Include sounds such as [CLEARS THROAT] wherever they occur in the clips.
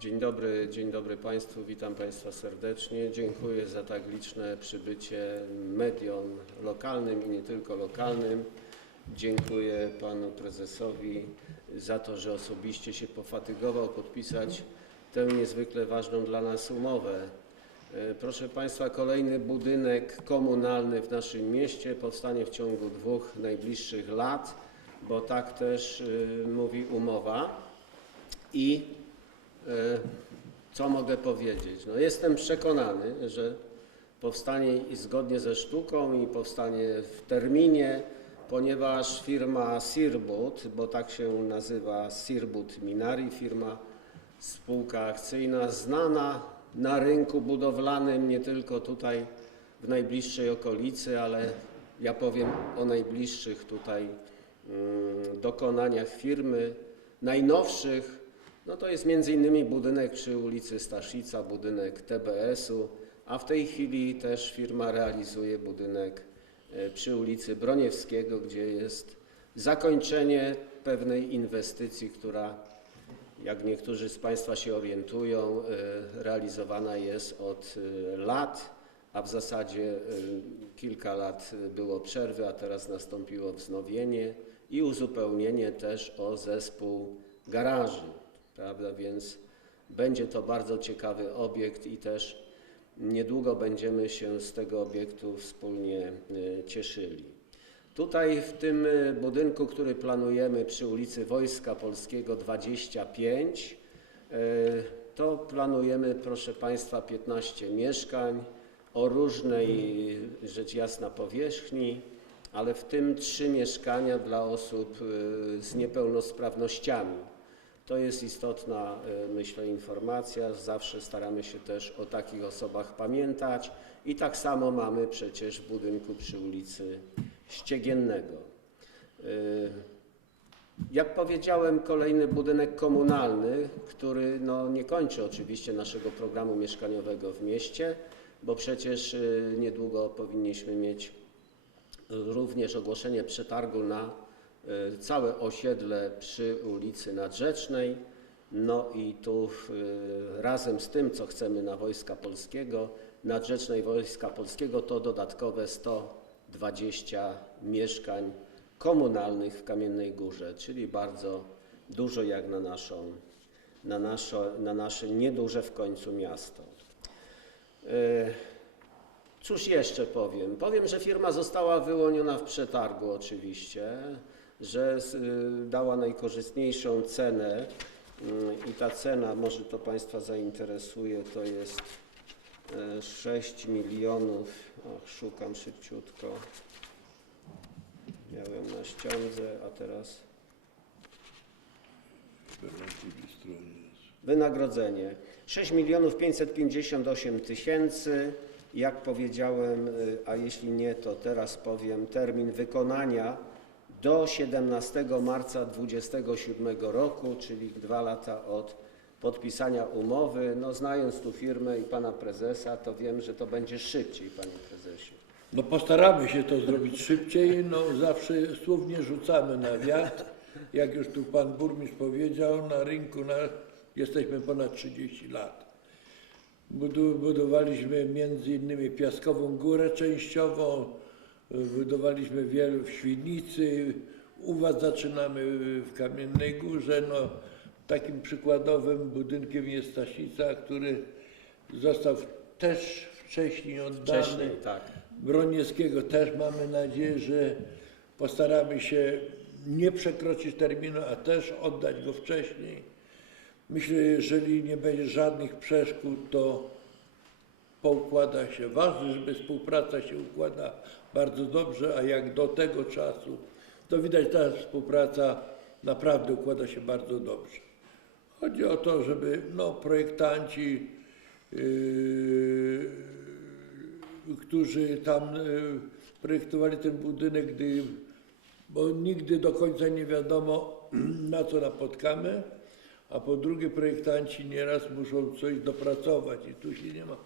Dzień dobry, dzień dobry Państwu, witam Państwa serdecznie. Dziękuję za tak liczne przybycie mediom lokalnym i nie tylko lokalnym. Dziękuję Panu Prezesowi za to, że osobiście się pofatygował podpisać tę niezwykle ważną dla nas umowę. E, Proszę Państwa, kolejny budynek komunalny w naszym mieście powstanie w ciągu dwóch najbliższych lat, bo tak też y, mówi umowa. I E, Co mogę powiedzieć? No jestem przekonany, że powstanie i zgodnie ze sztuką i powstanie w terminie, ponieważ firma Sirbut, bo tak się nazywa Sirbut Minari, firma spółka akcyjna znana na rynku budowlanym nie tylko tutaj w najbliższej okolicy, ale ja powiem o najbliższych tutaj mm, dokonaniach firmy, najnowszych no to jest innymi budynek przy ulicy Staszica, budynek TBS-u, a w tej chwili też firma realizuje budynek e, przy ulicy Broniewskiego, gdzie jest zakończenie pewnej inwestycji, która jak niektórzy z Państwa się orientują, e, realizowana jest od e, lat, a w zasadzie kilka lat było przerwy, a teraz nastąpiło wznowienie i uzupełnienie też o zespół garaży prawda? Więc będzie to bardzo ciekawy obiekt i też niedługo będziemy się z tego obiektu wspólnie e, cieszyli. Tutaj w tym e, budynku, który planujemy przy ulicy Wojska Polskiego 25, e, to planujemy, proszę Państwa, 15 mieszkań o różnej, rzecz jasna, powierzchni, ale w tym trzy mieszkania dla osób z niepełnosprawnościami. To jest istotna, e, myślę, informacja. Zawsze staramy się też o takich osobach pamiętać. I tak samo mamy przecież w budynku przy ulicy Ściegiennego. E, Jak powiedziałem, kolejny budynek komunalny, który no, nie kończy oczywiście naszego programu mieszkaniowego w mieście, bo przecież e, niedługo powinniśmy mieć również ogłoszenie przetargu na całe osiedle przy ulicy Nadrzecznej. No i tu e, razem z tym, co chcemy na Wojska Polskiego, Nadrzecznej Wojska Polskiego, to dodatkowe 120 mieszkań komunalnych w Kamiennej Górze, czyli bardzo dużo jak na, naszą, na, nasze, na nasze nieduże w końcu miasto. E, Cóż jeszcze powiem? Powiem, że firma została wyłoniona w przetargu oczywiście, że y, dała najkorzystniejszą cenę y, i ta cena, może to Państwa zainteresuje, to jest y, 6 milionów, och, szukam szybciutko, miałem na ściądze, a teraz. Wynagrodzenie 6 milionów 558 tysięcy. Jak powiedziałem, y, a jeśli nie, to teraz powiem, termin wykonania do 17 marca 2027 roku, czyli dwa lata od podpisania umowy. No, znając tu firmę i pana prezesa, to wiem, że to będzie szybciej, panie prezesie. No postaramy się to zrobić szybciej, no zawsze słów nie rzucamy na wiatr. Jak już tu pan burmistrz powiedział, na rynku na, jesteśmy ponad 30 lat. Budu, budowaliśmy między innymi Piaskową Górę częściowo, budowaliśmy wielu w Świdnicy, u was zaczynamy w Kamiennej Górze. No, takim przykładowym budynkiem jest Stasica, który został też wcześniej oddany. Wcześniej, tak. Broniewskiego też mamy nadzieję, że postaramy się nie przekroczyć terminu, a też oddać go wcześniej. Myślę, że jeżeli nie będzie żadnych przeszkód, to poukłada się. Ważne, żeby współpraca się układa bardzo dobrze, a jak do tego czasu, to widać, ta współpraca naprawdę układa się bardzo dobrze. Chodzi o to, żeby no, projektanci, yy, którzy tam y, projektowali ten budynek, gdy, bo nigdy do końca nie wiadomo, [CLEARS THROAT] na co napotkamy, a po drugie projektanci nieraz muszą coś dopracować i tu się nie ma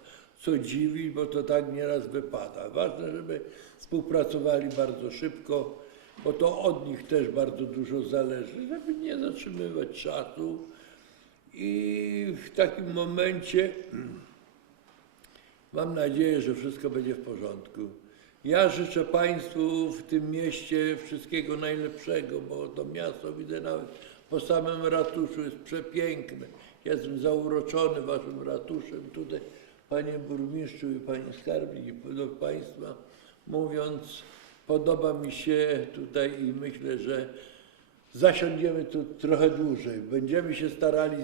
co dziwić, bo to tak nieraz wypada. Ważne, żeby współpracowali bardzo szybko, bo to od nich też bardzo dużo zależy, żeby nie zatrzymywać czasu, I w takim momencie [CLEARS THROAT] mam nadzieję, że wszystko będzie w porządku. Ja życzę Państwu w tym mieście wszystkiego najlepszego, bo to miasto widzę nawet po samym ratuszu jest przepiękne. Jestem zauroczony Waszym ratuszem. Tutaj Panie Burmistrzu i Panie Skarbnik do Państwa mówiąc, podoba mi się tutaj i myślę, że zasiądziemy tu trochę dłużej. Będziemy się starali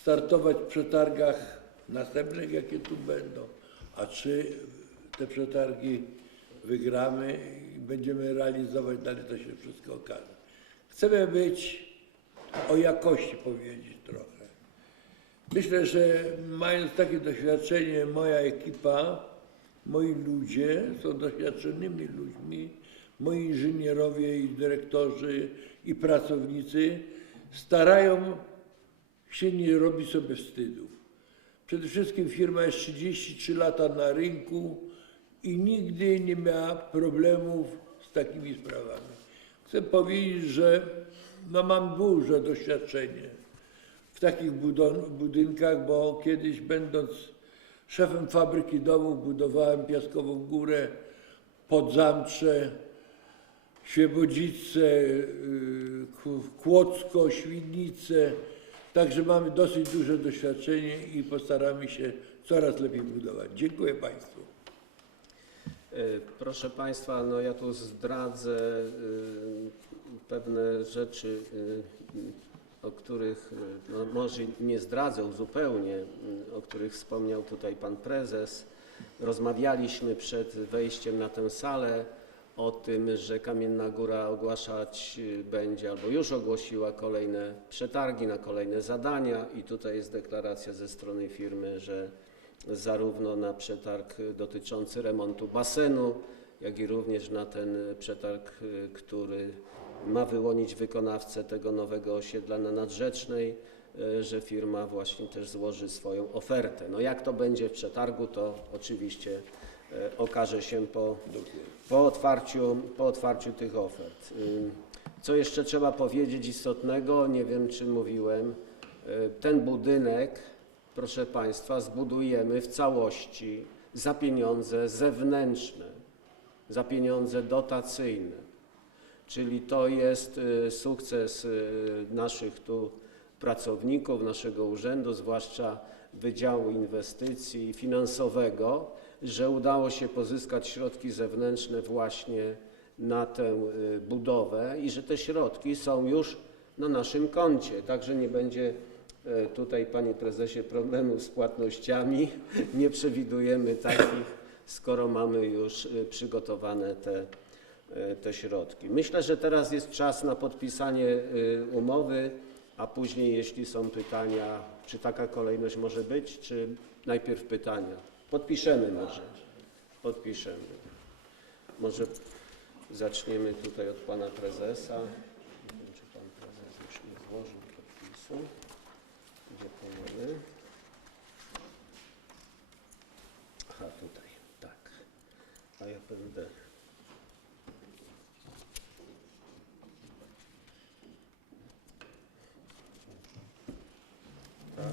startować w przetargach następnych, jakie tu będą. A czy te przetargi wygramy i będziemy realizować dalej, to się wszystko okaże. Chcemy być o jakości powiedzieć trochę. Myślę, że mając takie doświadczenie, moja ekipa, moi ludzie są doświadczonymi ludźmi, moi inżynierowie i dyrektorzy i pracownicy starają się nie robić sobie wstydów. Przede wszystkim firma jest 33 lata na rynku i nigdy nie miała problemów z takimi sprawami. Chcę powiedzieć, że no mam duże doświadczenie w takich budynkach, bo kiedyś będąc szefem fabryki domów budowałem Piaskową Górę, Podzamcze, Świebodzice, y, Kłodzko, Świdnice. Także mamy dosyć duże doświadczenie i postaramy się coraz lepiej budować. Dziękuję Państwu. E, Proszę Państwa, no ja tu zdradzę y, pewne rzeczy, y, o których, no może nie zdradzę zupełnie, o których wspomniał tutaj Pan Prezes. Rozmawialiśmy przed wejściem na tę salę o tym, że Kamienna Góra ogłaszać y, będzie albo już ogłosiła kolejne przetargi na kolejne zadania i tutaj jest deklaracja ze strony firmy, że zarówno na przetarg dotyczący remontu basenu, jak i również na ten przetarg, y, który ma wyłonić wykonawcę tego nowego osiedla na Nadrzecznej, y, że firma właśnie też złoży swoją ofertę. No jak to będzie w przetargu, to oczywiście y, okaże się po, po, otwarciu, po otwarciu tych ofert. Y, Co jeszcze trzeba powiedzieć istotnego, nie wiem czy mówiłem, ten budynek proszę Państwa, zbudujemy w całości za pieniądze zewnętrzne, za pieniądze dotacyjne. Czyli to jest y, sukces y, naszych tu pracowników, naszego urzędu, zwłaszcza Wydziału Inwestycji Finansowego, że udało się pozyskać środki zewnętrzne właśnie na tę y, budowę i że te środki są już na naszym koncie, także nie będzie tutaj, Panie Prezesie, problemu z płatnościami. [LAUGHS] Nie przewidujemy takich, skoro mamy już przygotowane te, te środki. Myślę, że teraz jest czas na podpisanie e, umowy, a później, jeśli są pytania, czy taka kolejność może być, czy najpierw pytania? Podpiszemy może. Podpiszemy. Może zaczniemy tutaj od Pana Prezesa. Nie wiem, czy Pan Prezes już nie złożył podpisu. Gdzie powoli? Aha, tutaj, tak. A ja będę. Tak.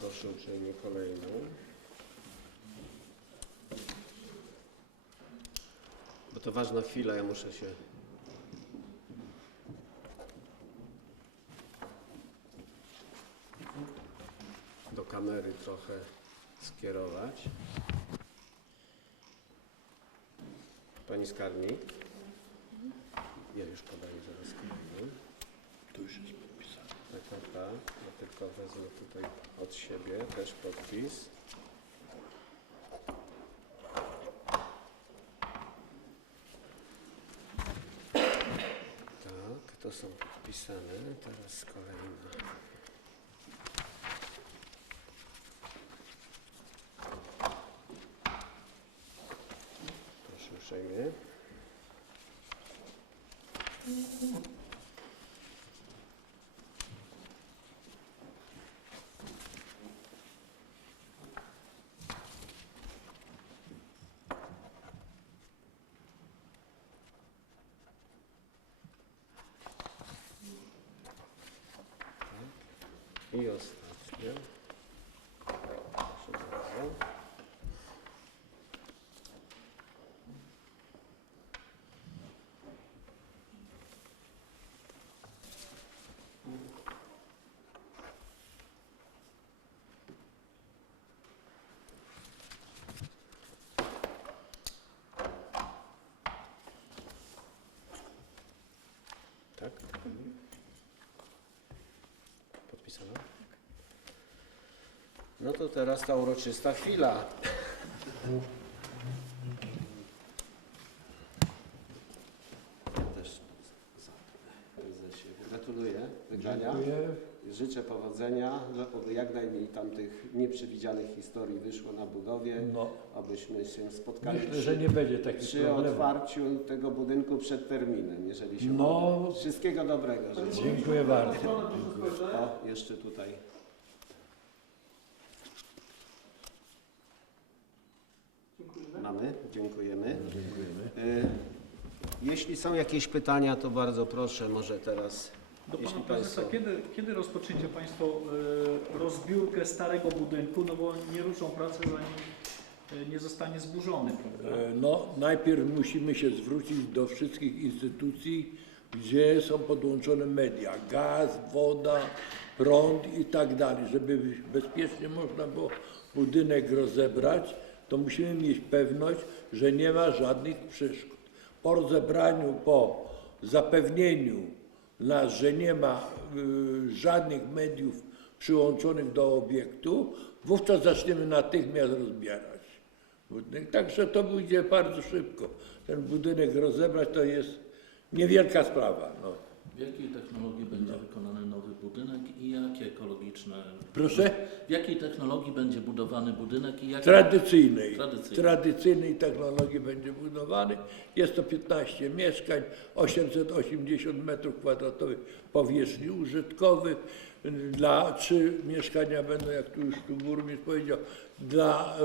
Proszę uprzejmie kolejną. Bo to ważna chwila, ja muszę się. Do kamery trochę skierować. Pani skarbnik. Ja już podaję zaraz kolejny. Tu już jest podpisane. Tak, tak, tak. Ja tylko wezmę tutaj od siebie też podpis. Tak, to są podpisane. Teraz kolejna. Proszę uprzejmie. I ostatnie. Proszę bardzo. Tak? No to teraz ta uroczysta chwila. Ja też za prezesie. Gratuluję wygrania. Dziękuję. Życzę żeby jak najmniej tam tych nieprzewidzianych historii wyszło na budowie, No, abyśmy się spotkali myślę, przy, że nie będzie takich przy problemów. otwarciu tego budynku przed terminem, jeżeli się No. uda. Wszystkiego dobrego życzę. Dziękuję bardzo. O, jeszcze tutaj. Mamy, dziękujemy. Dziękujemy. Y, Jeśli są jakieś pytania, to bardzo proszę, może teraz, Do Pana Prezesa, kiedy, kiedy rozpoczęcie Państwo e, rozbiórkę starego budynku, no bo nie ruszą pracy zanim e, nie zostanie zburzony, prawda? E, No, najpierw musimy się zwrócić do wszystkich instytucji, gdzie są podłączone media, gaz, woda, prąd i tak dalej. Żeby bezpiecznie można było budynek rozebrać, to musimy mieć pewność, że nie ma żadnych przeszkód. Po rozebraniu, po zapewnieniu nas, że nie ma y, żadnych mediów przyłączonych do obiektu, wówczas zaczniemy natychmiast rozbierać budynek. Także to pójdzie bardzo szybko. Ten budynek rozebrać to jest niewielka sprawa. No. W jakiej technologii będzie wykonany nowy budynek i jakie ekologiczne... Proszę? W jakiej technologii będzie budowany budynek i jakie... Tradycyjnej. Tradycyjnej. Tradycyjnej technologii będzie budowany. Jest to 15 mieszkań, 880 metrów kwadratowych powierzchni użytkowych. Dla trzy mieszkania będą, jak tu już tu burmistrz powiedział, dla e,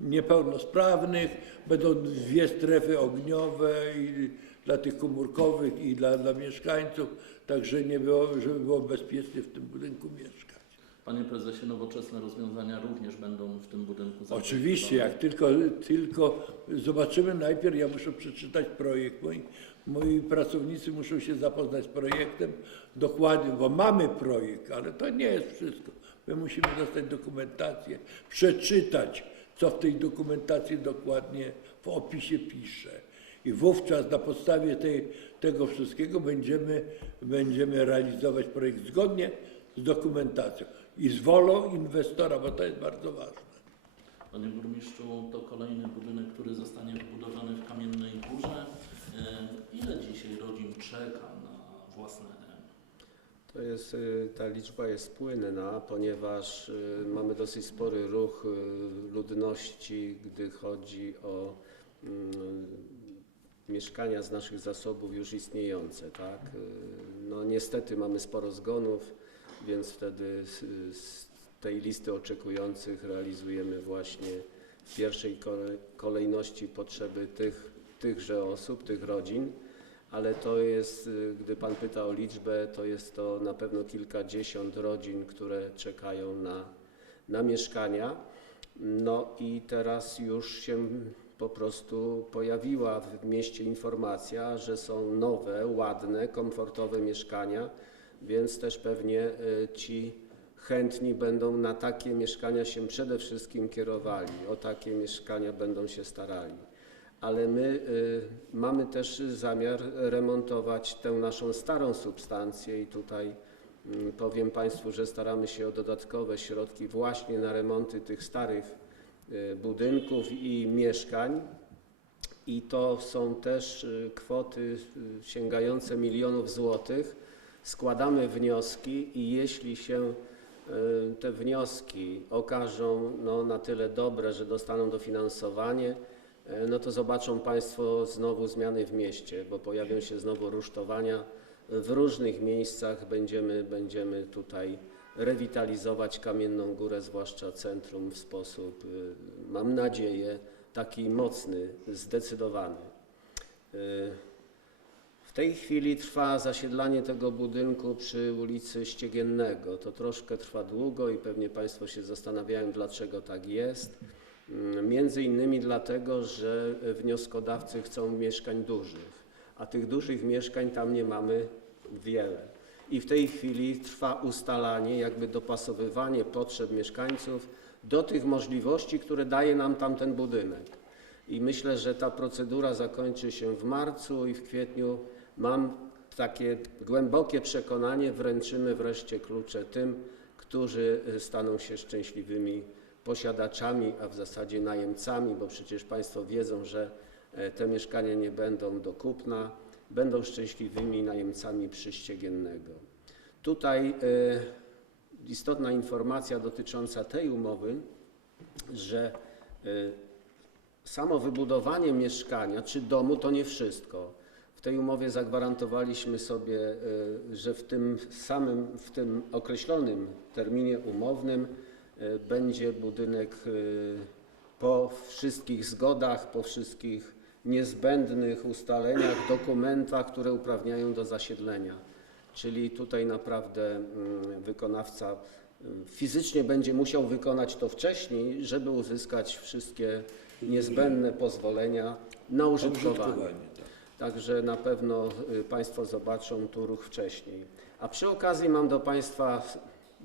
niepełnosprawnych, będą dwie strefy ogniowe i dla tych komórkowych i dla, dla mieszkańców, także nie było, żeby było bezpiecznie w tym budynku mieszkać. Panie prezesie, nowoczesne rozwiązania również będą w tym budynku Oczywiście, jak tylko, tylko zobaczymy najpierw, ja muszę przeczytać projekt. Moi, moi pracownicy muszą się zapoznać z projektem dokładnie, bo mamy projekt, ale to nie jest wszystko. My musimy dostać dokumentację, przeczytać, co w tej dokumentacji dokładnie w opisie pisze. I wówczas na podstawie tej, tego wszystkiego będziemy, będziemy realizować projekt zgodnie z dokumentacją i z wolą inwestora, bo to jest bardzo ważne. Panie burmistrzu, to kolejny budynek, który zostanie wybudowany w Kamiennej Górze. E, Ile dzisiaj rodzin czeka na własne? To jest, y, ta liczba jest płynna, ponieważ y, mamy dosyć spory ruch ludności, gdy chodzi o mm, mieszkania z naszych zasobów już istniejące. Tak? Y, No, niestety mamy sporo zgonów, więc wtedy z, z tej listy oczekujących realizujemy właśnie w pierwszej kole- kolejności potrzeby tych, tychże osób, tych rodzin ale to jest, y, gdy Pan pyta o liczbę, to jest to na pewno kilkadziesiąt rodzin, które czekają na, na mieszkania. No i teraz już się po prostu pojawiła w mieście informacja, że są nowe, ładne, komfortowe mieszkania, więc też pewnie y, ci chętni będą na takie mieszkania się przede wszystkim kierowali, o takie mieszkania będą się starali. Ale my y, mamy też zamiar remontować tę naszą starą substancję i tutaj mm, powiem Państwu, że staramy się o dodatkowe środki właśnie na remonty tych starych budynków i mieszkań. I to są też y, kwoty y, sięgające milionów złotych. Składamy wnioski i jeśli się y, te wnioski okażą no, na tyle dobre, że dostaną dofinansowanie, no to zobaczą Państwo znowu zmiany w mieście, bo pojawią się znowu rusztowania. W różnych miejscach będziemy, będziemy tutaj rewitalizować Kamienną Górę, zwłaszcza centrum, w sposób, y, mam nadzieję, taki mocny, zdecydowany. Y, W tej chwili trwa zasiedlanie tego budynku przy ulicy Ściegiennego. To troszkę trwa długo i pewnie Państwo się zastanawiają, dlaczego tak jest. Mm, Między innymi dlatego, że wnioskodawcy chcą mieszkań dużych, a tych dużych mieszkań tam nie mamy wiele. I w tej chwili trwa ustalanie, jakby dopasowywanie potrzeb mieszkańców do tych możliwości, które daje nam tamten budynek. I myślę, że ta procedura zakończy się w marcu i w kwietniu mam takie głębokie przekonanie, wręczymy wreszcie klucze tym, którzy staną się szczęśliwymi posiadaczami, a w zasadzie najemcami, bo przecież Państwo wiedzą, że e, te mieszkania nie będą do kupna, będą szczęśliwymi najemcami przyściegiennego. Tutaj e, istotna informacja dotycząca tej umowy, że e, samo wybudowanie mieszkania czy domu to nie wszystko. W tej umowie zagwarantowaliśmy sobie, e, że w tym samym, w tym określonym terminie umownym będzie budynek po wszystkich zgodach, po wszystkich niezbędnych ustaleniach, dokumentach, które uprawniają do zasiedlenia. Czyli tutaj naprawdę mm, wykonawca mm, fizycznie będzie musiał wykonać to wcześniej, żeby uzyskać wszystkie niezbędne pozwolenia na użytkowanie. tak. Także na pewno y, Państwo zobaczą tu ruch wcześniej. A przy okazji mam do Państwa,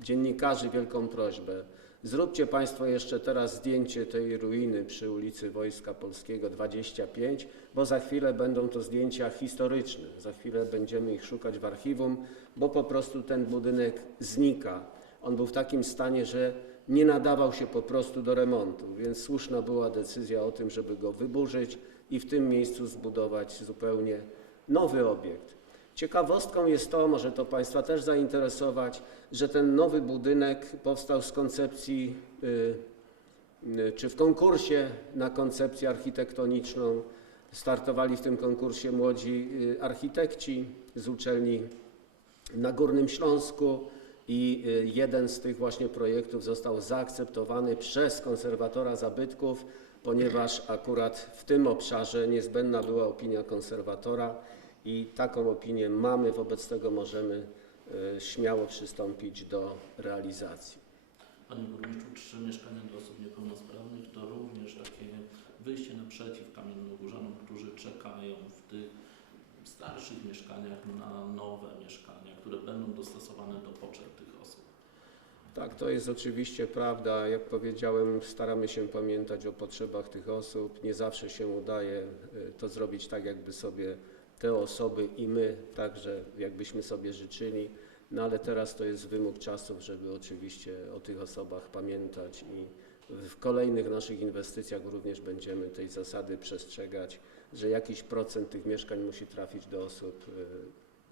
dziennikarzy, wielką prośbę. Zróbcie Państwo jeszcze teraz zdjęcie tej ruiny przy ulicy Wojska Polskiego 25, bo za chwilę będą to zdjęcia historyczne. Za chwilę będziemy ich szukać w archiwum, bo po prostu ten budynek znika. On był w takim stanie, że nie nadawał się po prostu do remontu, więc słuszna była decyzja o tym, żeby go wyburzyć i w tym miejscu zbudować zupełnie nowy obiekt. Ciekawostką jest to, może to Państwa też zainteresować, że ten nowy budynek powstał z koncepcji, y, y, czy w konkursie na koncepcję architektoniczną. Startowali w tym konkursie młodzi y, architekci z uczelni na Górnym Śląsku i jeden z tych właśnie projektów został zaakceptowany przez konserwatora zabytków, ponieważ akurat w tym obszarze niezbędna była opinia konserwatora i taką opinię mamy, wobec tego możemy y, śmiało przystąpić do realizacji. Panie Burmistrzu, trzy mieszkania dla osób niepełnosprawnych to również takie wyjście naprzeciw kamiennogórzanom, którzy czekają w tych starszych mieszkaniach na nowe mieszkania, które będą dostosowane do potrzeb tych osób. Tak, to jest oczywiście prawda. Jak powiedziałem, staramy się pamiętać o potrzebach tych osób. Nie zawsze się udaje y, to zrobić tak, jakby sobie te osoby i my także, jakbyśmy sobie życzyli. No ale teraz to jest wymóg czasów, żeby oczywiście o tych osobach pamiętać i w kolejnych naszych inwestycjach również będziemy tej zasady przestrzegać, że jakiś procent tych mieszkań musi trafić do osób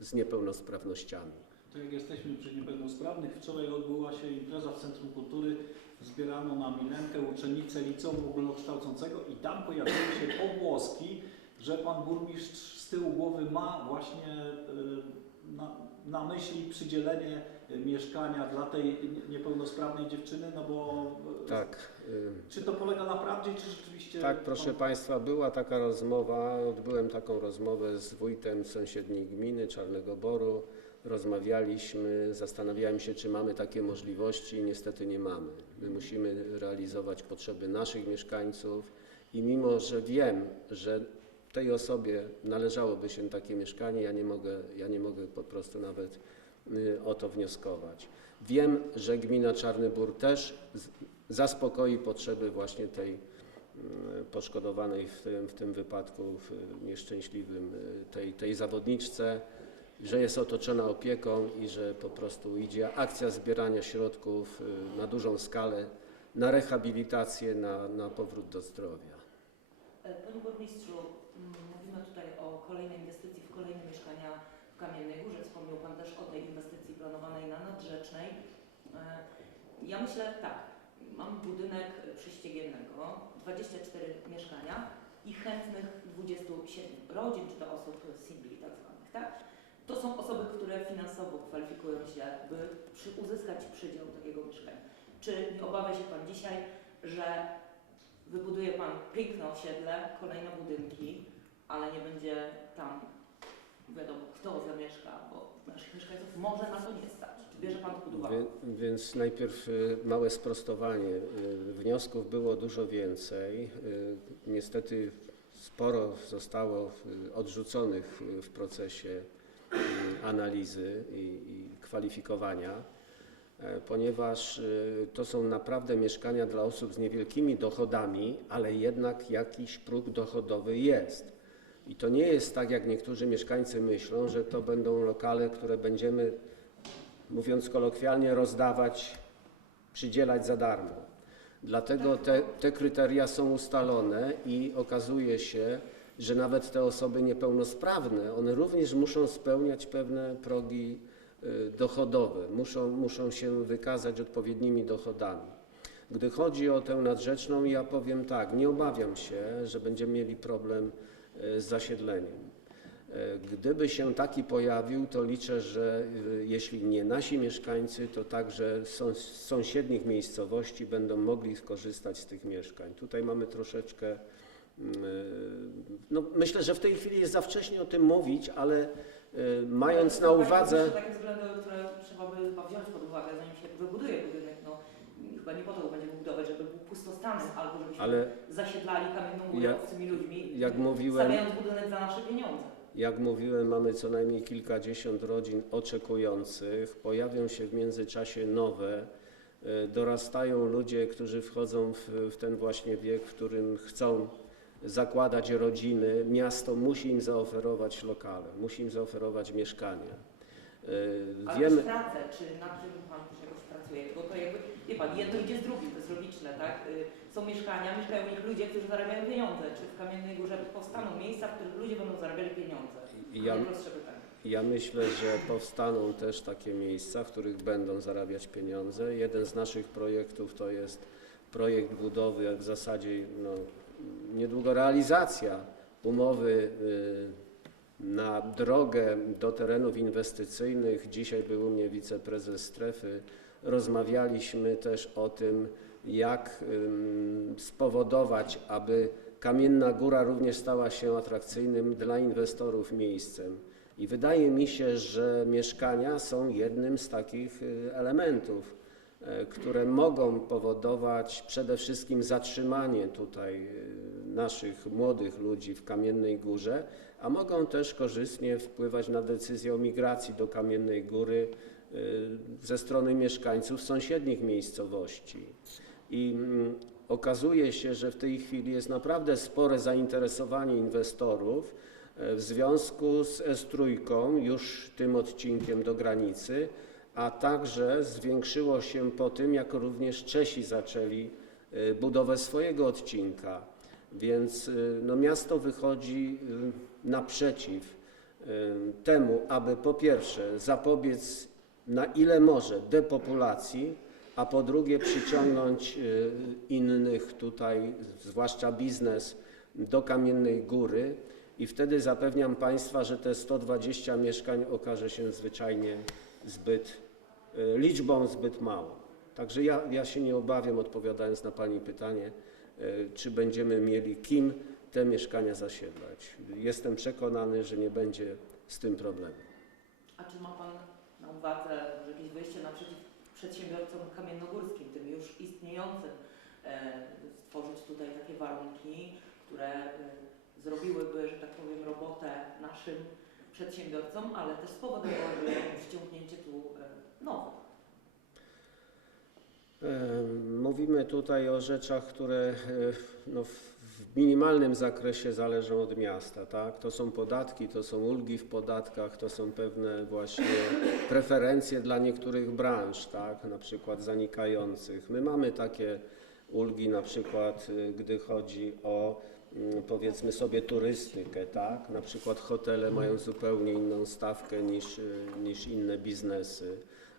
y, z niepełnosprawnościami. To jak jesteśmy przy niepełnosprawnych, wczoraj odbyła się impreza w Centrum Kultury. Zbierano na Milenkę uczennicę liceum ogólnokształcącego i tam pojawiły się [LAUGHS] pogłoski, że pan burmistrz z tyłu głowy ma właśnie y, na, na myśli przydzielenie mieszkania dla tej nie- niepełnosprawnej dziewczyny, no bo y, Tak. y, czy to polega na prawdzie, czy rzeczywiście... Tak, proszę pan- Państwa, była taka rozmowa, odbyłem taką rozmowę z wójtem sąsiedniej gminy Czarnego Boru, rozmawialiśmy, zastanawiałem się, czy mamy takie możliwości, niestety nie mamy. My musimy realizować potrzeby naszych mieszkańców i mimo, że wiem, że tej osobie należałoby się takie mieszkanie, ja nie mogę, ja nie mogę po prostu nawet y, o to wnioskować. Wiem, że gmina Czarny Bór też zaspokoi potrzeby właśnie tej y, poszkodowanej w tym, w tym wypadku w, nieszczęśliwym y, tej, tej zawodniczce, że jest otoczona opieką i że po prostu idzie akcja zbierania środków na dużą skalę na rehabilitację, na, na powrót do zdrowia. Panie Burmistrzu, mówimy tutaj o kolejnej inwestycji w kolejne mieszkania w Kamiennej Górze. Wspomniał Pan też o tej inwestycji planowanej na Nadrzecznej. E, Ja myślę tak, mam budynek przyściegiennego, 24 mieszkania i chętnych 27 rodzin, czy to osób singli tak zwanych, tak? To są osoby, które finansowo kwalifikują się, by przy, uzyskać przydział takiego mieszkania. Czy nie obawia się Pan dzisiaj, że wybuduje Pan piękne osiedle, kolejne budynki, ale nie będzie tam wiadomo, kto zamieszka, bo naszych mieszkańców może na to nie stać. Czy bierze Pan to pod uwagę? Wie- Więc najpierw y, małe sprostowanie. Y, Wniosków było dużo więcej. Y, Niestety sporo zostało odrzuconych w procesie analizy i, i kwalifikowania, ponieważ y, to są naprawdę mieszkania dla osób z niewielkimi dochodami, ale jednak jakiś próg dochodowy jest. I to nie jest tak, jak niektórzy mieszkańcy myślą, że to będą lokale, które będziemy mówiąc kolokwialnie, rozdawać, przydzielać za darmo. Dlatego te, te kryteria są ustalone i okazuje się, że nawet te osoby niepełnosprawne, one również muszą spełniać pewne progi dochodowe, muszą, muszą się wykazać odpowiednimi dochodami. Gdy chodzi o tę nadrzeczną, ja powiem tak, nie obawiam się, że będziemy mieli problem y, z zasiedleniem. E, Gdyby się taki pojawił, to liczę, że y, jeśli nie nasi mieszkańcy, to także z sąsiednich miejscowości będą mogli skorzystać z tych mieszkań. Tutaj mamy troszeczkę, mm, no myślę, że w tej chwili jest za wcześnie o tym mówić, ale y, mając na uwadze, burmistrzu, takie względy, które trzeba by chyba wziąć pod uwagę, zanim się wybuduje budynek, no chyba nie po to będziemy budować, żeby był pustostanem, albo żebyśmy ale zasiedlali kamienną górę Ja- obcymi ludźmi, jak mówiłem, stawiając budynek za nasze pieniądze. Jak mówiłem, mamy co najmniej kilkadziesiąt rodzin oczekujących. Pojawią się w międzyczasie nowe. E, Dorastają ludzie, którzy wchodzą w, w ten właśnie wiek, w którym chcą zakładać rodziny. Miasto musi im zaoferować lokale, musi im zaoferować mieszkania. E, Ale Wiemy, też pracę, czy nad czym Pan jakoś pracuje? Bo to jakby, wie Pan, jedno idzie z drugim, to jest logiczne, tak? Y, Są mieszkania, mieszkają w nich ludzie, którzy zarabiają pieniądze. Czy w Kamiennej Górze powstaną miejsca, w których ludzie będą zarabiali pieniądze? ja. Ja myślę, że powstaną też takie miejsca, w których będą zarabiać pieniądze. Jeden z naszych projektów to jest projekt budowy, jak w zasadzie no, niedługo realizacja umowy y, na drogę do terenów inwestycyjnych. Dzisiaj był u mnie wiceprezes strefy. Rozmawialiśmy też o tym, jak spowodować, aby Kamienna Góra również stała się atrakcyjnym dla inwestorów miejscem. I wydaje mi się, że mieszkania są jednym z takich y, elementów, które mogą powodować przede wszystkim zatrzymanie tutaj y, naszych młodych ludzi w Kamiennej Górze, a mogą też korzystnie wpływać na decyzję o migracji do Kamiennej Góry y, ze strony mieszkańców sąsiednich miejscowości. I mm, okazuje się, że w tej chwili jest naprawdę spore zainteresowanie inwestorów e, w związku z S3, już tym odcinkiem do granicy, a także zwiększyło się po tym, jak również Czesi zaczęli e, budowę swojego odcinka. Więc e, no, miasto wychodzi e, naprzeciw temu, aby po pierwsze zapobiec na ile może depopulacji, a po drugie przyciągnąć y, innych tutaj, zwłaszcza biznes, do Kamiennej Góry i wtedy zapewniam Państwa, że te 120 mieszkań okaże się zwyczajnie zbyt, y, liczbą zbyt małą. Także ja, ja się nie obawiam, odpowiadając na Pani pytanie, y, czy będziemy mieli kim te mieszkania zasiedlać. Jestem przekonany, że nie będzie z tym problemu. A czy ma Pan na uwadze jakieś wyjście naprzeciw przedsiębiorcom kamiennogórskim, tym już istniejącym, e, stworzyć tutaj takie warunki, które e, zrobiłyby, że tak powiem, robotę naszym przedsiębiorcom, ale też spowodowałyby przyciągnięcie tu e, nowych. E, Mówimy tutaj o rzeczach, które e, no, w minimalnym zakresie zależą od miasta. Tak? To są podatki, to są ulgi w podatkach, to są pewne właśnie preferencje dla niektórych branż, tak? na przykład zanikających. My mamy takie ulgi na przykład, y, gdy chodzi o powiedzmy sobie turystykę, tak? Na przykład hotele mają zupełnie inną stawkę niż, y, niż inne biznesy.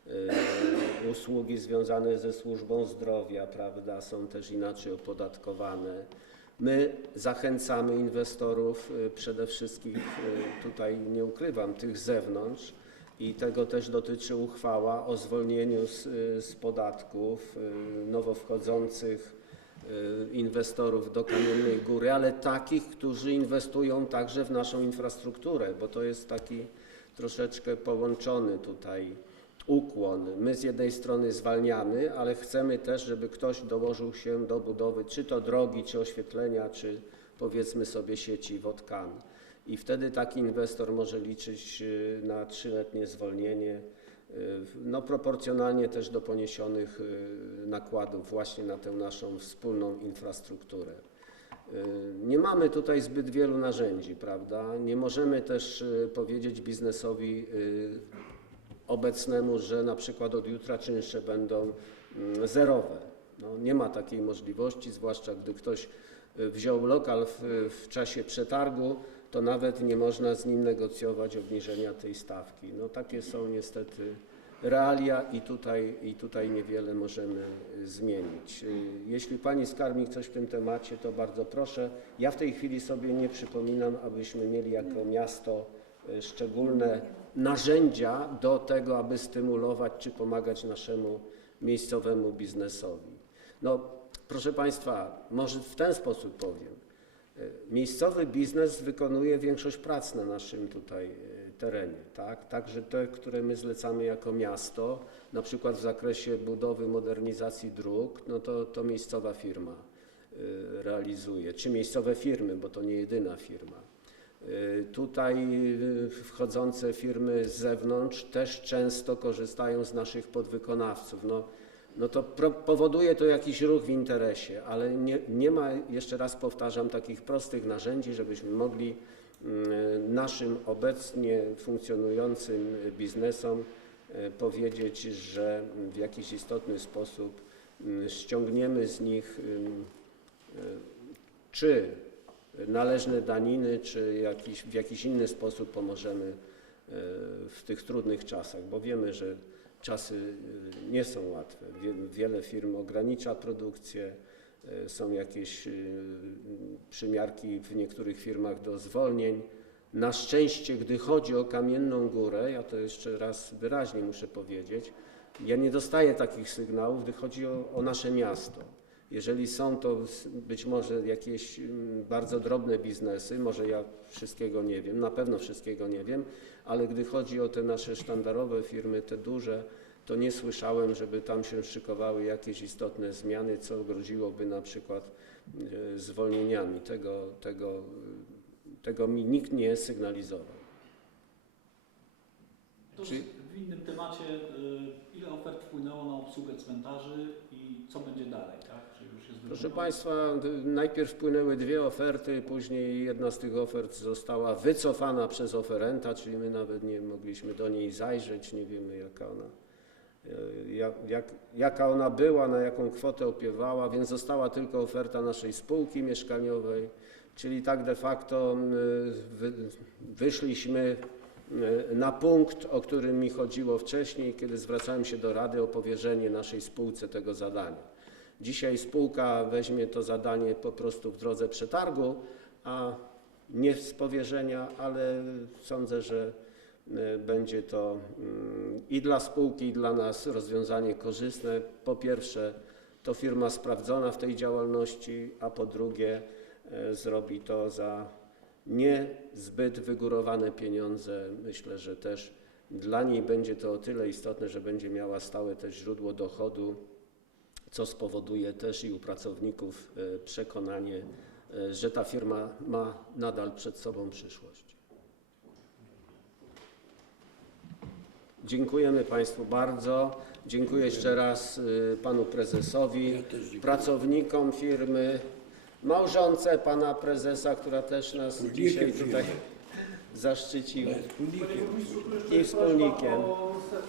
Y, Usługi związane ze służbą zdrowia, prawda, są też inaczej opodatkowane. My zachęcamy inwestorów y, przede wszystkim, tutaj nie ukrywam, tych z zewnątrz i tego też dotyczy uchwała o zwolnieniu z, z podatków nowo wchodzących inwestorów do Kamiennej Góry, ale takich, którzy inwestują także w naszą infrastrukturę, bo to jest taki troszeczkę połączony tutaj ukłon. My z jednej strony zwalniamy, ale chcemy też, żeby ktoś dołożył się do budowy czy to drogi, czy oświetlenia, czy powiedzmy sobie sieci wodkami. I wtedy taki inwestor może liczyć y, na trzyletnie zwolnienie, y, no proporcjonalnie też do poniesionych y, nakładów właśnie na tę naszą wspólną infrastrukturę. Y, Nie mamy tutaj zbyt wielu narzędzi, prawda? Nie możemy też y, powiedzieć biznesowi y, obecnemu, że na przykład od jutra czynsze będą mm, zerowe. No, nie ma takiej możliwości, zwłaszcza gdy ktoś y, wziął lokal w, w czasie przetargu, to nawet nie można z nim negocjować obniżenia tej stawki. No, takie są niestety realia i tutaj, i tutaj niewiele możemy y, zmienić. Y, Jeśli Pani Skarbnik coś w tym temacie, to bardzo proszę. Ja w tej chwili sobie nie przypominam, abyśmy mieli jako miasto y, szczególne narzędzia do tego, aby stymulować czy pomagać naszemu miejscowemu biznesowi. No, proszę Państwa, może w ten sposób powiem. Miejscowy biznes wykonuje większość prac na naszym tutaj y, terenie, tak? Także te, które my zlecamy jako miasto, na przykład w zakresie budowy, modernizacji dróg, no to, to miejscowa firma y, realizuje, czy miejscowe firmy, bo to nie jedyna firma. Y, Tutaj wchodzące firmy z zewnątrz też często korzystają z naszych podwykonawców. No, no to powoduje to jakiś ruch w interesie, ale nie, nie ma, jeszcze raz powtarzam, takich prostych narzędzi, żebyśmy mogli mm, naszym obecnie funkcjonującym biznesom e, powiedzieć, że w jakiś istotny sposób mm, ściągniemy z nich ym, e, czy należne daniny, czy jakiś, w jakiś inny sposób pomożemy e, w tych trudnych czasach, bo wiemy, że czasy e, nie są łatwe. Wie- Wiele firm ogranicza produkcję, e, są jakieś e, przymiarki w niektórych firmach do zwolnień. Na szczęście, gdy chodzi o Kamienną Górę, ja to jeszcze raz wyraźnie muszę powiedzieć, ja nie dostaję takich sygnałów, gdy chodzi o, o nasze miasto. Jeżeli są to być może jakieś mm, bardzo drobne biznesy, może ja wszystkiego nie wiem, na pewno wszystkiego nie wiem, ale gdy chodzi o te nasze sztandarowe firmy, te duże, to nie słyszałem, żeby tam się szykowały jakieś istotne zmiany, co groziłoby na przykład e, zwolnieniami. Tego, tego, e, tego mi nikt nie sygnalizował. To w innym temacie, y, ile ofert wpłynęło na obsługę cmentarzy i co będzie dalej, tak? Czy już jest Proszę? Państwa, najpierw wpłynęły dwie oferty, później jedna z tych ofert została wycofana przez oferenta, czyli my nawet nie mogliśmy do niej zajrzeć, nie wiemy jaka ona, e, jak, jak, jaka ona była, na jaką kwotę opiewała, więc została tylko oferta naszej spółki mieszkaniowej, czyli tak de facto wyszliśmy na punkt, o którym mi chodziło wcześniej, kiedy zwracałem się do Rady o powierzenie naszej spółce tego zadania. Dzisiaj spółka weźmie to zadanie po prostu w drodze przetargu, a nie z powierzenia, ale sądzę, że e, będzie to mm, i dla spółki, i dla nas rozwiązanie korzystne. Po pierwsze, to firma sprawdzona w tej działalności, a po drugie, e, zrobi to za niezbyt wygórowane pieniądze. Myślę, że też dla niej będzie to o tyle istotne, że będzie miała stałe też źródło dochodu co spowoduje też i u pracowników e, przekonanie, e, że ta firma ma nadal przed sobą przyszłość. Dziękujemy Państwu bardzo. Dziękuję jeszcze raz e, Panu Prezesowi, pracownikom firmy, małżonce Pana Prezesa, która też nas dzisiaj firmy. tutaj zaszczyciła i wspólnikiem.